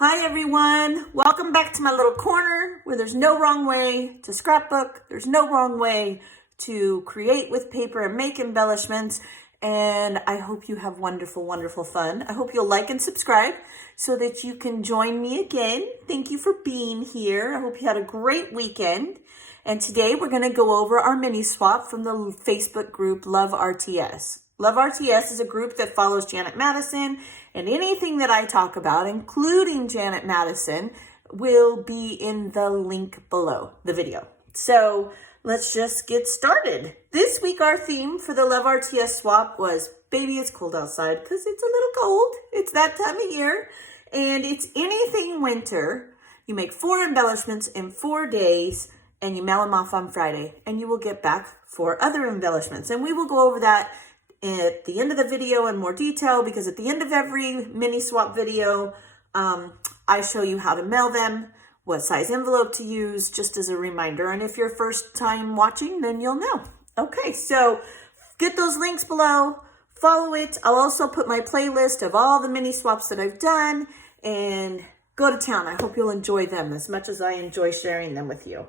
Hi everyone, welcome back to my little corner where there's no wrong way to scrapbook, there's no wrong way to create with paper and make embellishments, and I hope you have wonderful, wonderful fun. I hope you'll like and subscribe so that you can join me again. Thank you for being here. I hope you had a great weekend. And today we're going to go over our mini swap from the Facebook group Love RTS. Love RTS is a group that follows Janet Madison, and anything that I talk about, including Janet Madison, will be in the link below the video. So let's just get started. This week our theme for the Love RTS swap was Baby It's Cold Outside, because it's a little cold. It's that time of year, and it's anything winter. You make 4 embellishments in 4 days, and you mail them off on Friday, and you will get back 4 other embellishments. And we will go over that at the end of the video in more detail, because at the end of every mini swap video, I show you how to mail them, what size envelope to use, just as a reminder. And if you're first time watching, then you'll know. Okay, so get those links below, follow it. I'll also put my playlist of all the mini swaps that I've done, and go to town. I hope you'll enjoy them as much as I enjoy sharing them with you.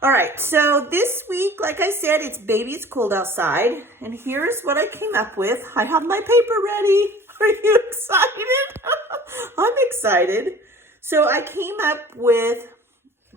All right, so this week, like I said, it's Baby It's Cold Outside, and here's what I came up with. I have my paper ready. Are you excited? I'm excited. So I came up with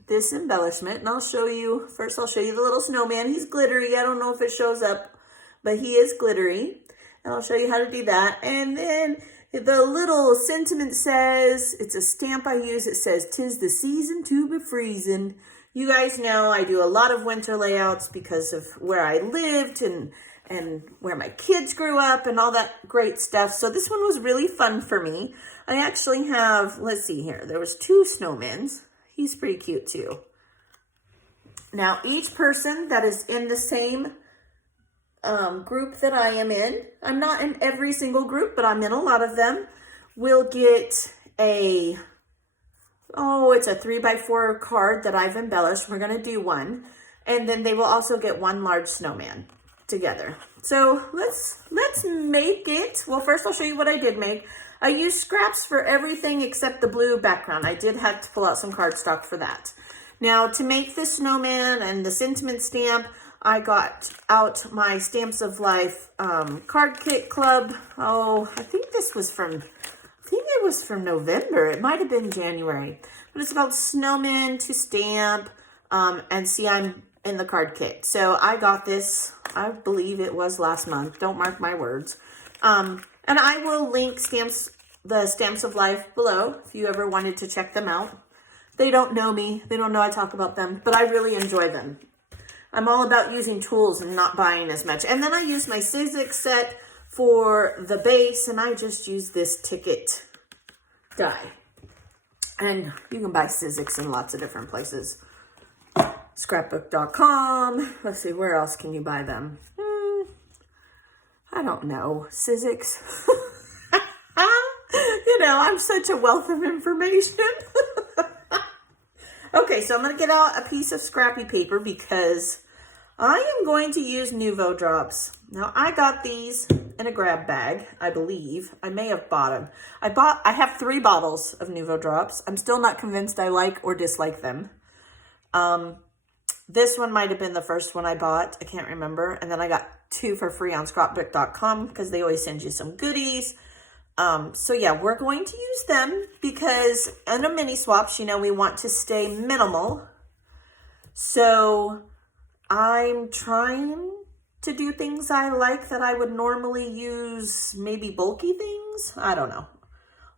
this embellishment, and I'll show you. First, I'll show you the little snowman. He's glittery. I don't know if it shows up, but he is glittery, and I'll show you how to do that. And then the little sentiment says, it's a stamp I use. It says, "'Tis the season to be freezing." You guys know I do a lot of winter layouts because of where I lived and where my kids grew up and all that great stuff. So this one was really fun for me. I actually have, let's see here, there was 2 snowmen. He's pretty cute too. Now each person that is in the same group that I am in, I'm not in every single group, but I'm in a lot of them, will get a it's a 3x4 card that I've embellished. We're going to do one. And then they will also get 1 large snowman together. So let's make it. Well, first I'll show you what I did make. I used scraps for everything except the blue background. I did have to pull out some cardstock for that. Now, to make the snowman and the sentiment stamp, I got out my Stamps of Life card kit club. I think this was from it was from November. It might have been January. But it's called Snowman to Stamp. And see, I'm in the card kit. So I got this, I believe it was last month. Don't mark my words. And I will link the Stamps of Life below if you ever wanted to check them out. They don't know me. They don't know I talk about them. But I really enjoy them. I'm all about using tools and not buying as much. And then I use my Sizzix set for the base, and I just use this ticket die. And you can buy Sizzix in lots of different places. Scrapbook.com. Let's see, where else can you buy them? I don't know. Sizzix. I'm such a wealth of information. Okay, so I'm going to get out a piece of scrappy paper because I am going to use Nuvo drops. Now, I got these in a grab bag, I believe. I may have bought them. I have 3 bottles of Nuvo drops. I'm still not convinced I like or dislike them. This one might have been the first one I bought. I can't remember. And then I got 2 for free on scrapbook.com because they always send you some goodies. So yeah, we're going to use them because in a mini swaps, we want to stay minimal. So I'm trying to do things I like that I would normally use, maybe bulky things. I don't know.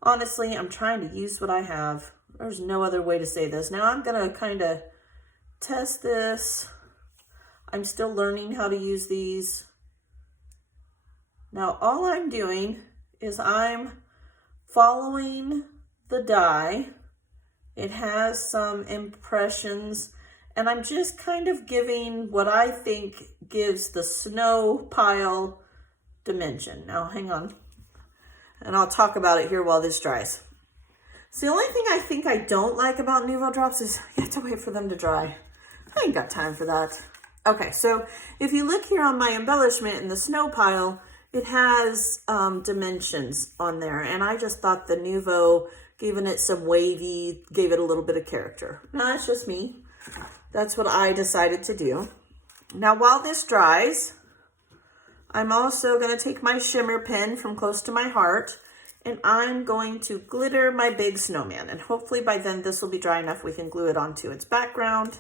Honestly, I'm trying to use what I have. There's no other way to say this. Now I'm going to kind of test this. I'm still learning how to use these. Now all I'm doing is I'm following the die. It has some impressions, and I'm just kind of giving what I think gives the snow pile dimension. Now, hang on. And I'll talk about it here while this dries. So the only thing I think I don't like about Nuvo drops is you have to wait for them to dry. I ain't got time for that. Okay, so if you look here on my embellishment in the snow pile, it has dimensions on there, and I just thought the Nuvo, giving it some wavy, gave it a little bit of character. Now, that's just me. That's what I decided to do. Now, while this dries, I'm also going to take my shimmer pen from Close to My Heart, and I'm going to glitter my big snowman. And hopefully by then this will be dry enough we can glue it onto its background.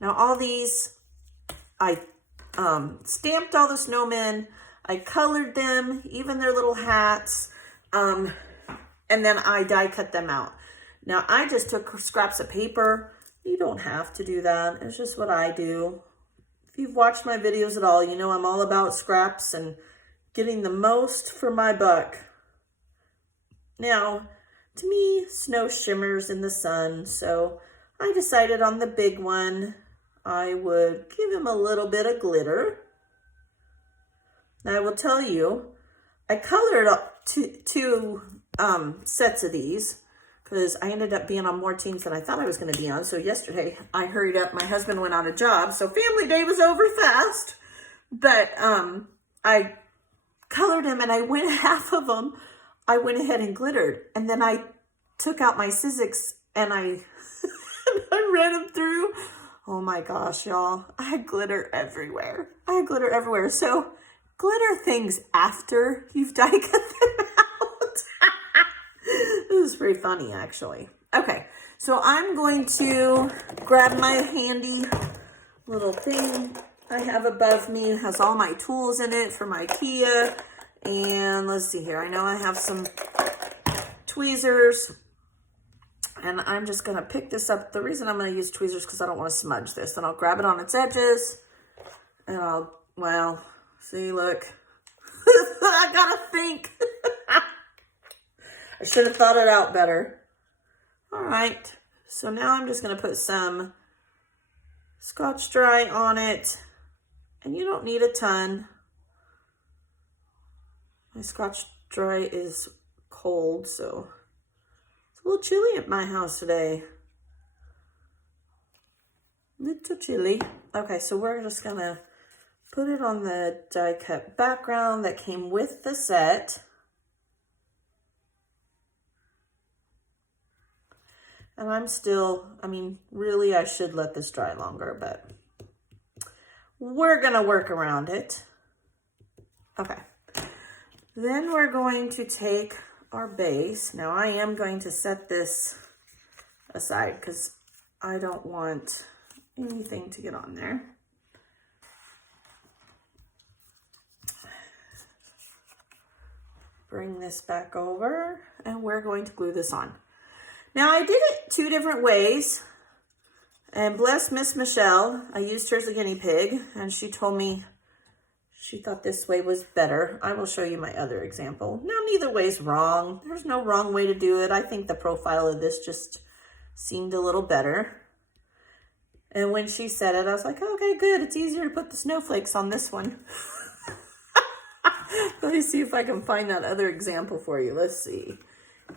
Now, all these, I stamped all the snowmen. I colored them, even their little hats, and then I die cut them out. Now, I just took scraps of paper. You don't have to do that. It's just what I do. If you've watched my videos at all, you know I'm all about scraps and getting the most for my buck. Now, to me, snow shimmers in the sun, so I decided on the big one, I would give him a little bit of glitter. Now, I will tell you, I colored up two sets of these because I ended up being on more teams than I thought I was going to be on. So yesterday, I hurried up. My husband went on a job, so family day was over fast. But I colored them, and I went half of them. I went ahead and glittered, and then I took out my Sizzix, and I ran them through. Oh my gosh, y'all. I had glitter everywhere. So glitter things after you've die cut them out. This is pretty funny, actually. Okay, so I'm going to grab my handy little thing I have above me. It has all my tools in it from IKEA. And let's see here. I know I have some tweezers. And I'm just going to pick this up. The reason I'm going to use tweezers is because I don't want to smudge this. And I'll grab it on its edges. And I'll, well, see, look. I got to think. I should have thought it out better. All right. So now I'm just going to put some Scotch-Brite on it. And you don't need a ton. My Scotch-Brite is cold, so it's a little chilly at my house today. Little chilly. Okay, so we're just going to put it on the die-cut background that came with the set. And I'm still, I mean, really, I should let this dry longer, but we're going to work around it. Okay. Then we're going to take our base. Now, I am going to set this aside because I don't want anything to get on there. Bring this back over, and we're going to glue this on. Now, I did it two different ways, and bless Miss Michelle, I used her as a guinea pig, and she told me she thought this way was better. I will show you my other example. Now, neither way's wrong. There's no wrong way to do it. I think the profile of this just seemed a little better. And when she said it, I was like, okay, good. It's easier to put the snowflakes on this one. Let me see if I can find that other example for you. Let's see.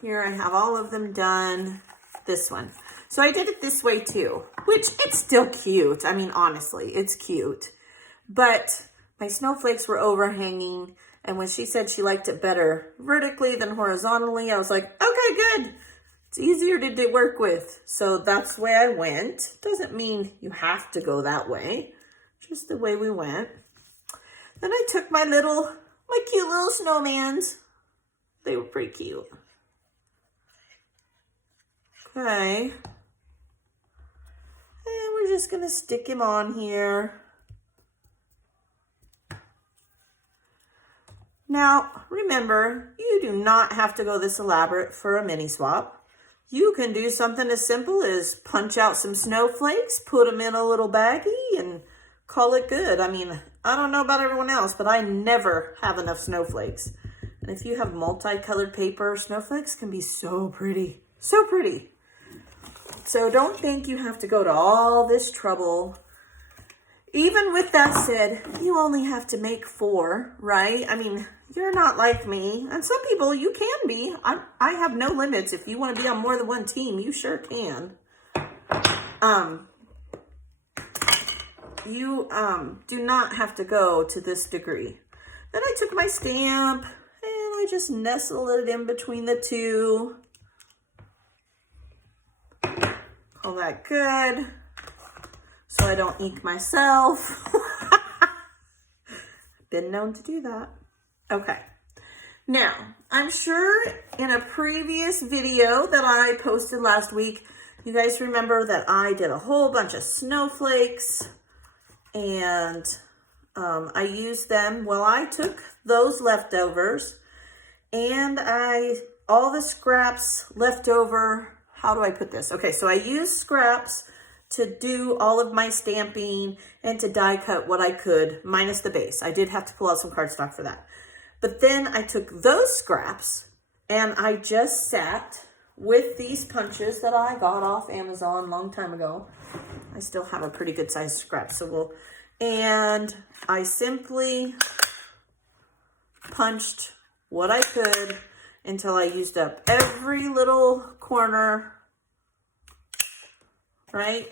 Here I have all of them done. This one. So I did it this way too, which it's still cute. I mean, honestly, it's cute. But my snowflakes were overhanging, and when she said she liked it better vertically than horizontally, I was like, okay, good. It's easier to work with. So that's the way I went. Doesn't mean you have to go that way. Just the way we went. Then I took my cute little snowmans. They were pretty cute. Okay. And we're just going to stick him on here. Now, remember, you do not have to go this elaborate for a mini swap. You can do something as simple as punch out some snowflakes, put them in a little baggie, and call it good. I mean, I don't know about everyone else, but I never have enough snowflakes. And if you have multicolored paper, snowflakes can be so pretty. So pretty. So don't think you have to go to all this trouble. Even with that said, you only have to make 4, right? I mean, you're not like me. And some people, you can be. I have no limits. If you want to be on more than one team, you sure can. You do not have to go to this degree. Then I took my stamp and I just nestled it in between the two. All that good, so I don't ink myself. Been known to do that. Okay. Now, I'm sure in a previous video that I posted last week, you guys remember that I did a whole bunch of snowflakes and I used them. Well, I took those leftovers and all the scraps left over. How do I put this? Okay, so I used scraps to do all of my stamping and to die cut what I could, minus the base. I did have to pull out some cardstock for that. But then I took those scraps and I just sat with these punches that I got off Amazon a long time ago. I still have a pretty good size scrap, and I simply punched what I could until I used up every little corner, right,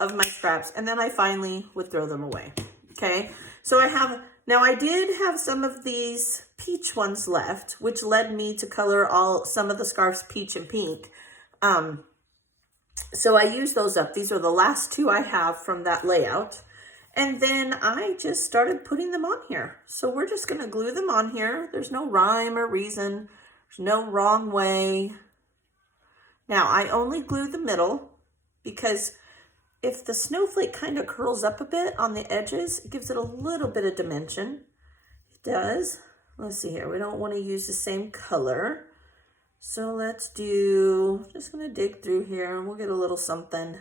of my scraps, and then I finally would throw them away. Okay, so I did have some of these peach ones left, which led me to color some of the scarves peach and pink. So I used those up. These are the last two I have from that layout. And then I just started putting them on here. So we're just gonna glue them on here. There's no rhyme or reason. There's no wrong way. Now I only glue the middle because if the snowflake kind of curls up a bit on the edges, it gives it a little bit of dimension. It does. Let's see here. We don't want to use the same color. So let's just gonna dig through here and we'll get a little something.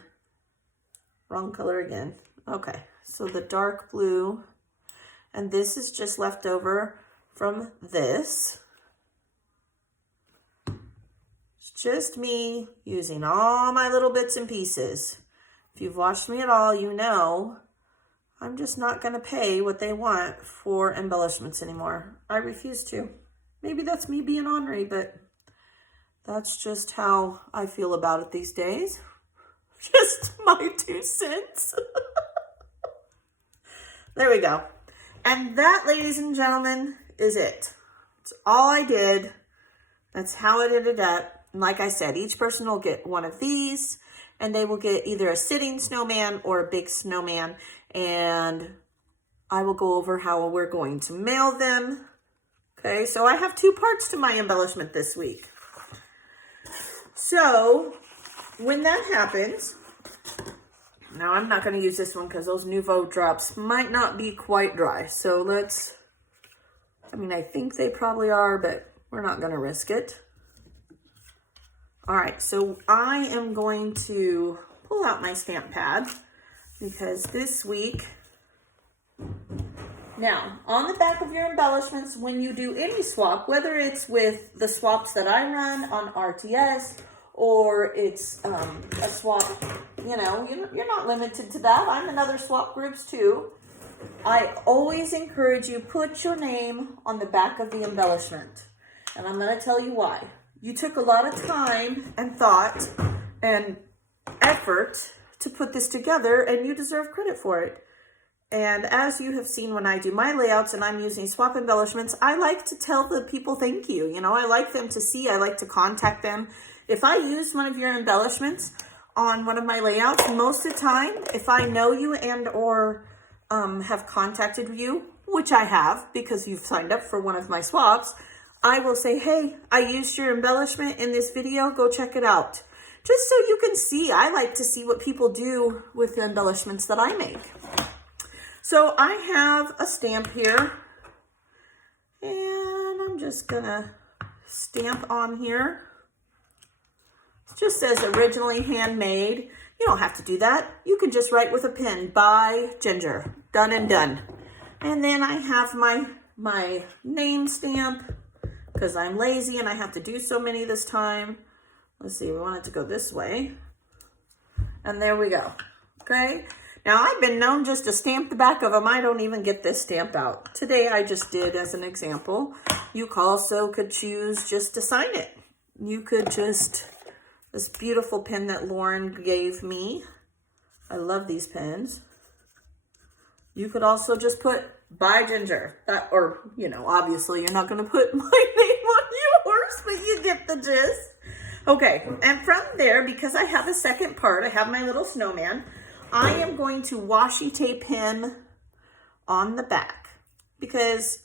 Wrong color again. Okay, so the dark blue, and this is just left over from this. It's just me using all my little bits and pieces. If you've watched me at all, you know I'm just not going to pay what they want for embellishments anymore. I refuse to. Maybe that's me being ornery, but that's just how I feel about it these days. Just my 2 cents. There we go. And that, ladies and gentlemen, is it. It's all I did. That's how it ended up. And like I said, each person will get one of these, and they will get either a sitting snowman or a big snowman. And I will go over how we're going to mail them. Okay, so I have 2 parts to my embellishment this week. So when that happens, now I'm not going to use this one because those Nouveau drops might not be quite dry. So I think they probably are, but we're not going to risk it. All right, so I am going to pull out my stamp pad because this week, now on the back of your embellishments, when you do any swap, whether it's with the swaps that I run on RTS or it's a swap, you're not limited to that. I'm in other swap groups too. I always encourage you, put your name on the back of the embellishment. And I'm going to tell you why. You took a lot of time and thought and effort to put this together, and you deserve credit for it. And as you have seen when I do my layouts and I'm using swap embellishments, I like to tell the people thank you. I like them to see, I like to contact them. If I use one of your embellishments on one of my layouts, most of the time, if I know you and or have contacted you, which I have because you've signed up for one of my swaps, I will say, hey, I used your embellishment in this video, go check it out. Just so you can see, I like to see what people do with the embellishments that I make. So I have a stamp here, and I'm just gonna stamp on here. It just says originally handmade. You don't have to do that. You can just write with a pen, by Ginger, done and done. And then I have my name stamp, because I'm lazy and I have to do so many this time. Let's see, we want it to go this way. And there we go, okay? Now, I've been known just to stamp the back of them. I don't even get this stamp out. Today, I just did as an example. You also could choose just to sign it. You could just, this beautiful pen that Lauren gave me. I love these pens. You could also just put Bye, Ginger. Or, you know, obviously you're not going to put my name on yours, but you get the gist. Okay, and from there, because I have a second part, I have my little snowman, I am going to washi tape him on the back, because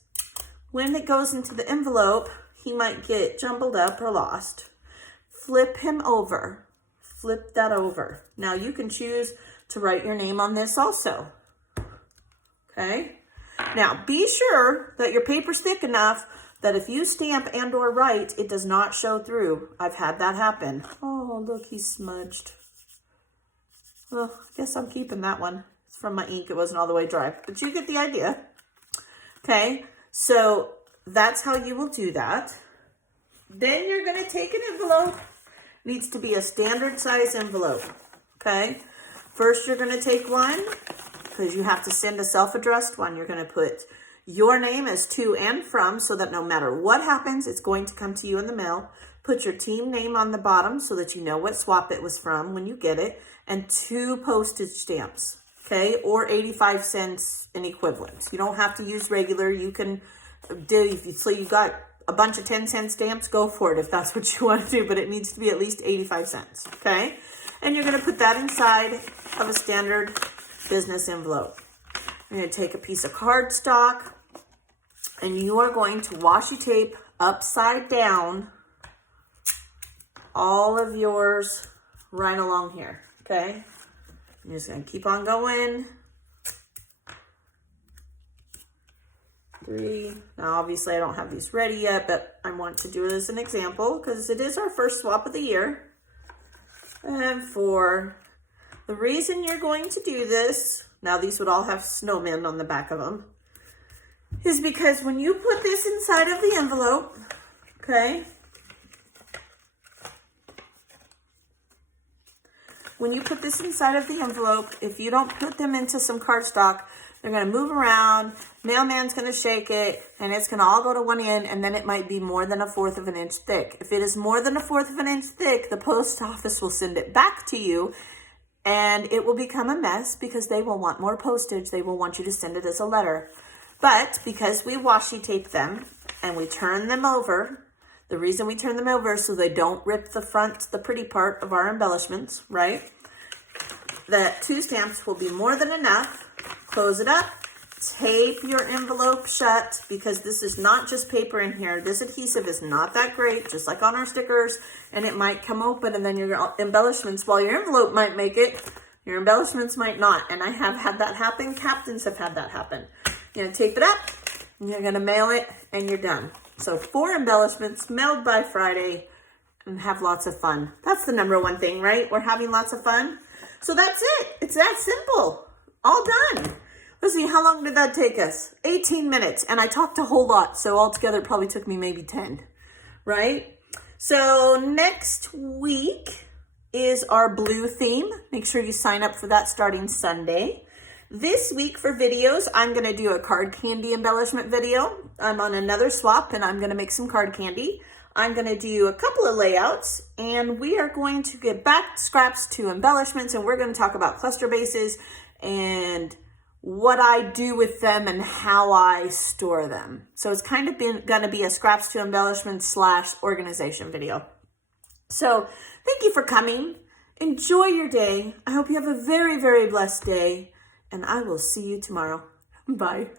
when it goes into the envelope, he might get jumbled up or lost. Flip him over. Flip that over. Now you can choose to write your name on this also. Okay? Now be sure that your paper's thick enough that if you stamp and or write, it does not show through. I've had that happen. Oh, look, he's smudged. Well, I guess I'm keeping that one. It's from my ink. It wasn't all the way dry, but you get the idea. Okay, so that's how you will do that. Then you're going to take an envelope. Needs to be a standard size envelope. Okay, first you're going to take one, because you have to send a self-addressed one. You're going to put your name as to and from, so that no matter what happens, it's going to come to you in the mail. Put your team name on the bottom so that you know what swap it was from when you get it, and 2 postage stamps, okay, or 85 cents in equivalents. You don't have to use regular. You can do, if you, so you got a bunch of 10-cent stamps, go for it if that's what you want to do, but it needs to be at least 85 cents, okay? And you're going to put that inside of a standard business envelope. You're going to take a piece of cardstock, and you are going to washi tape upside down all of yours right along here, okay? You're just going to keep on going. 3. Now, obviously, I don't have these ready yet, but I want to do it as an example because it is our first swap of the year. And 4. The reason you're going to do this, now these would all have snowmen on the back of them, is because when you put this inside of the envelope, okay, when you put this inside of the envelope, if you don't put them into some cardstock, they're going to move around, mailman's going to shake it, and it's going to all go to one end, and then it might be more than 1/4 of an inch thick. If it is more than 1/4 of an inch thick, the post office will send it back to you, and it will become a mess because they will want more postage. They will want you to send it as a letter. But because we washi tape them and we turn them over, the reason we turn them over is so they don't rip the front, the pretty part of our embellishments, right? That 2 stamps will be more than enough. Close it up, tape your envelope shut, because this is not just paper in here. This adhesive is not that great, just like on our stickers, and it might come open, and then your embellishments, while your envelope might make it, your embellishments might not. And I have had that happen. Captains have had that happen. You're going to tape it up, and you're going to mail it, and you're done. So 4 embellishments mailed by Friday, and have lots of fun. That's the #1 thing, right? We're having lots of fun. So that's it. It's that simple. All done. Let's see, how long did that take us? 18 minutes. And I talked a whole lot, so altogether it probably took me maybe 10, right? So next week is our blue theme. Make sure you sign up for that starting Sunday. This week for videos, I'm going to do a card candy embellishment video. I'm on another swap, and I'm going to make some card candy. I'm going to do a couple of layouts, and we are going to get back scraps to embellishments, and we're going to talk about cluster bases and what I do with them and how I store them. So it's kind of going to be a scraps to embellishment / organization video. So thank you for coming. Enjoy your day. I hope you have a very, very blessed day, and I will see you tomorrow. Bye.